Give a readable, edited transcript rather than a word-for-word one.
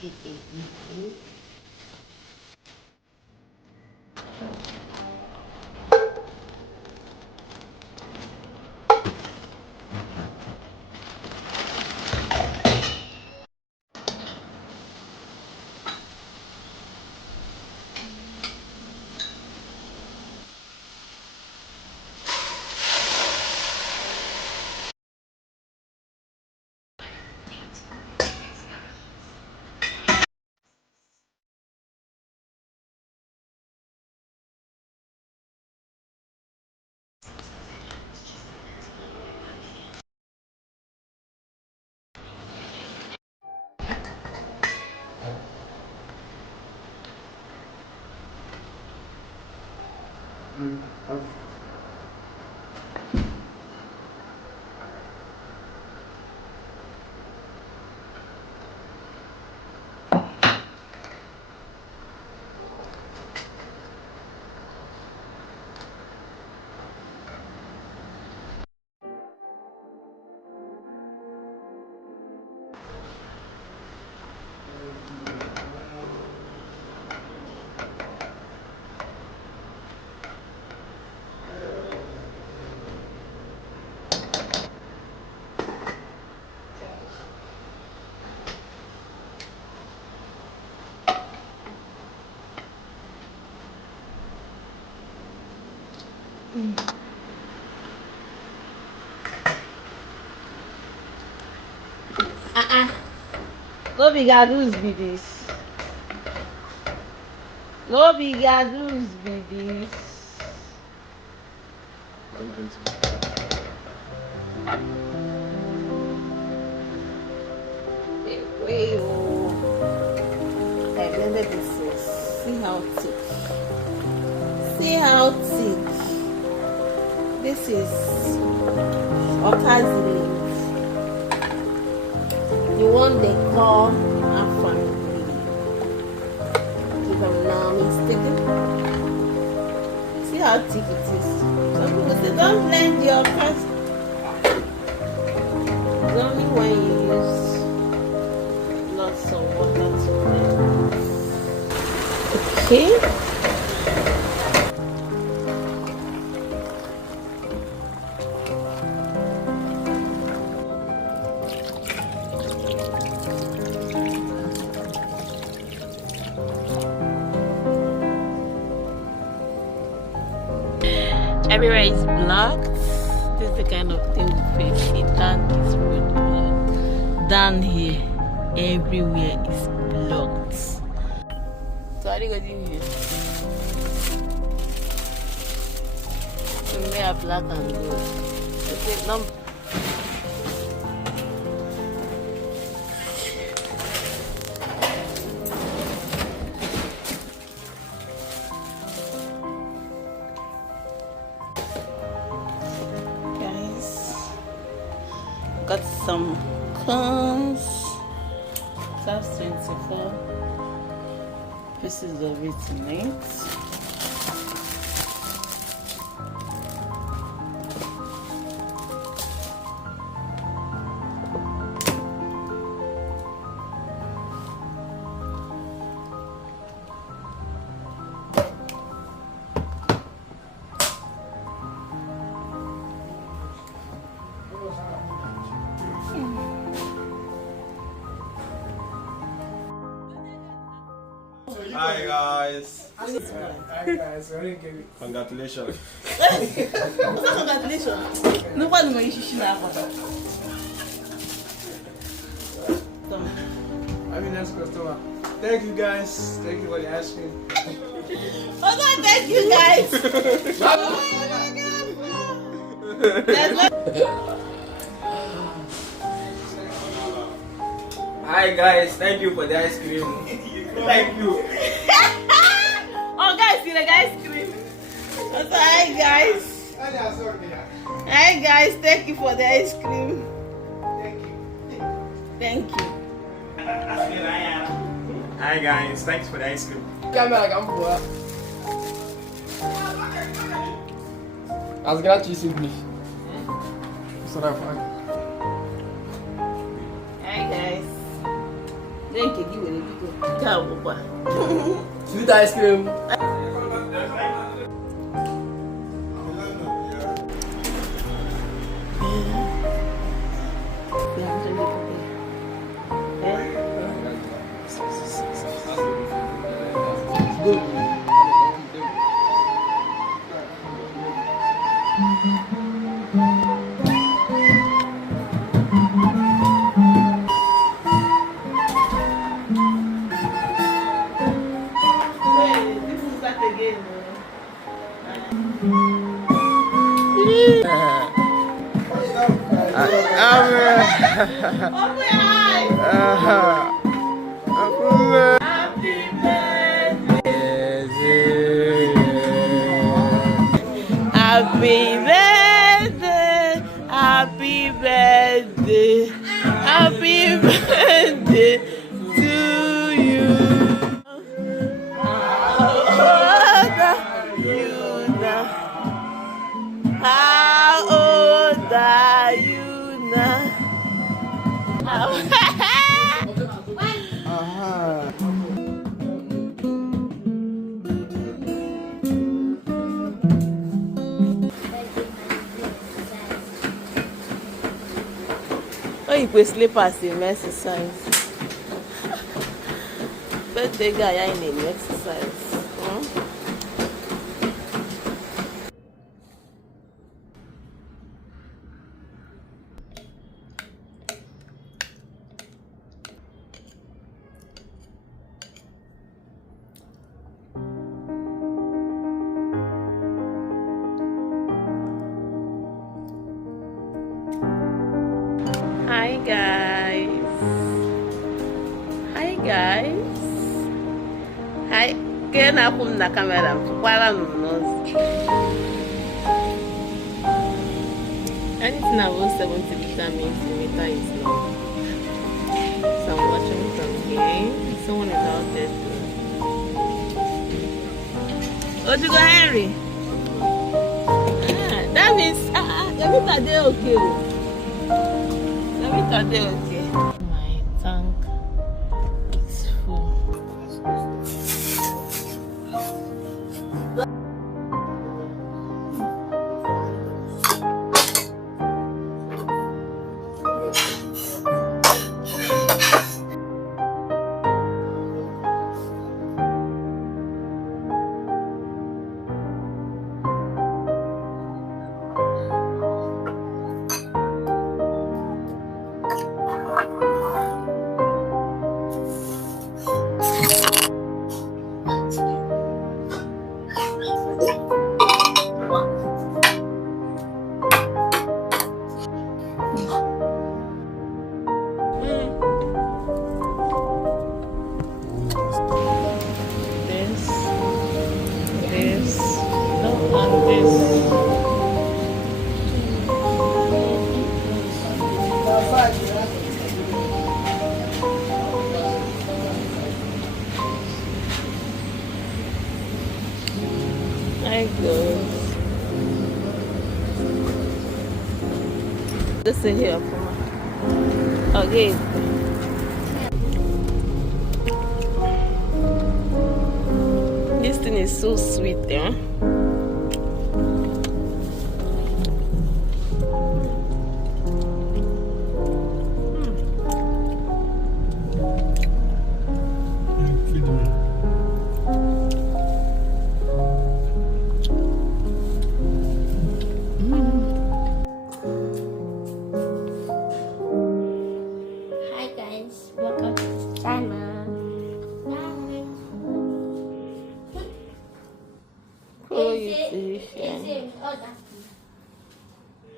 No be gadoos be this. No be gadoos be this. Wait, oh. I blended this sauce. See how thick. See how thick. This is Okazi leaf. The one they call Afan leaf. If I'm not mistaken. See how thick it is. Some people say don't blend your first. It's only when you use lots of water to blend. Okay. Everywhere is blocked. This is the kind of thing we see down this road. Down here, everywhere is blocked. So how do you go in here? We are black and gold. Okay, number. Got some cones. That's 24 pieces of it in it. Hi guys. Hi guys, very good. Congratulations. What's that congratulations? Nobody knows you should have that. I'm the next customer. Thank you guys. Thank you for the ice cream. Oh no, thank you guys. Hi guys, thank you for the ice cream. Thank you. Oh guys, see the ice cream. Also, hi guys. Hi guys, thank you for the ice cream. Thank you. Hi guys, thanks for the ice cream. As gratis simples. Hi guys. Thank you, give it a go. Sweet ice cream. Happy birthday, happy birthday, happy birthday to you. How old are you now? How old are you now? Oh, you put slippers in exercise. Birthday guy in exercise. Hi guys. Hi guys. Hi. Kena hapo mna kamera mtukwala mnunuzi. Anything above 70 vitamins is not. So I'm watching from here. Someone is out there too. What you go Henry? That means everything they okay. Everything okay. My tank is full. Hi girls. This is here for me. Okay. This thing is so sweet, yeah. Welcome to China.